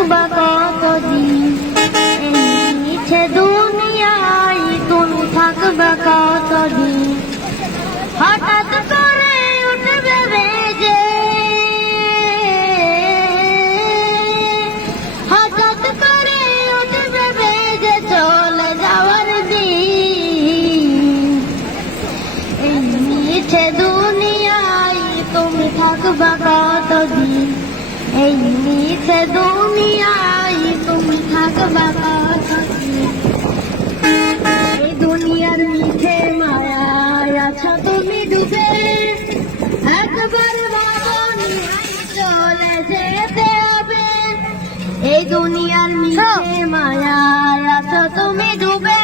থাকবা কতদিন, এই মিছে দুনিয়ায় তুমি থাকবা কতদিন। হঠাৎ করে উঠবে বেজে, হঠাৎ করে উঠবে বেজে চলে যাওয়ার দিন। এই মিছে দুনিয়ায় তুমি থাকবা কতদিন, এই মিছে দুনিয়ায় তুমি থাকবা কতদিন। এই দুনিয়ার মিছে মায়ায় আছো তুমি ডুবে, একবার ভাবনি চলে যেতে হবে। এই দুনিয়ার মিছে মায়ায় আছো তুমি ডুবে,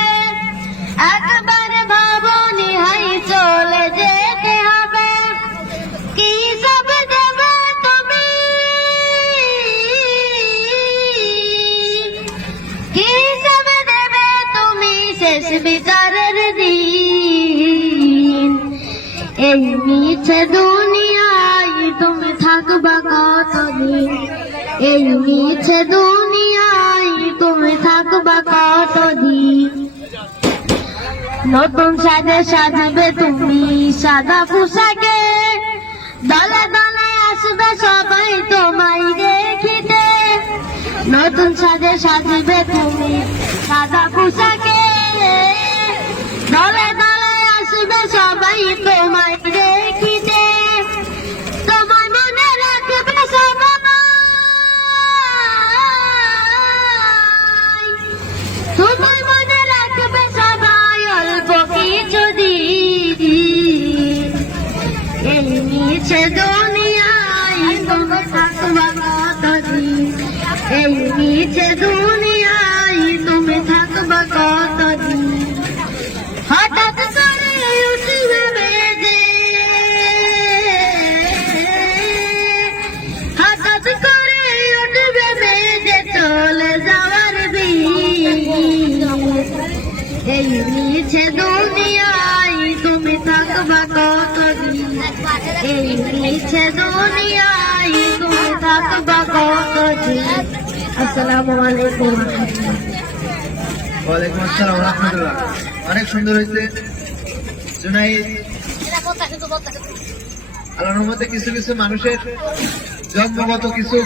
একবার ভাবনি হাই চলে যেতে হবে। কি সব দেবে তুমি, কি সব দেবে তুমি শেষ বিচারের দিন। এই মিছে দুনিয়ায় তুমি থাকবা কতদিন, এই মিছে দুনিয়ায় তুমি থাকবা কতদিন। নতুন সাজে সাজবে তুমি সাদা পোশাকে, দলে দলে আসবে সবাই তোমায় দেখিতে। নতুন সাজে সাজবে তুমি সাদা পোশাকে, দলে দলে আসবে সবাই তোমায় দেখিতে। তোমায় মনে রাখবে সবাই, তোমায় মনে রাখবে সবাই অল্প কিছুদিন। এই মিছে দুনিয়ায় তুমি থাকবা কতদিন, এই মিছে দুনিয়ায় তুমি থাকবা কতদিন। হঠাৎ করে উঠবে বেজে, হঠাৎ করে উঠবে বেজে চলে যাওয়ার দিন। এই মিছে দুনিয়ায় তুমি থাকবা কতদিন, এই মিছে দুনিয়ায় তুমি থাকবা কতদিন। আসসালামু আলাইকুম। ওয়ালাইকুম আসসালাম রাহমাতুল্লাহ। অনেক সুন্দর হয়েছে জুনাইদ। আল্লাহর রহমতে কিছু কিছু মানুষের জন্মগত কিছু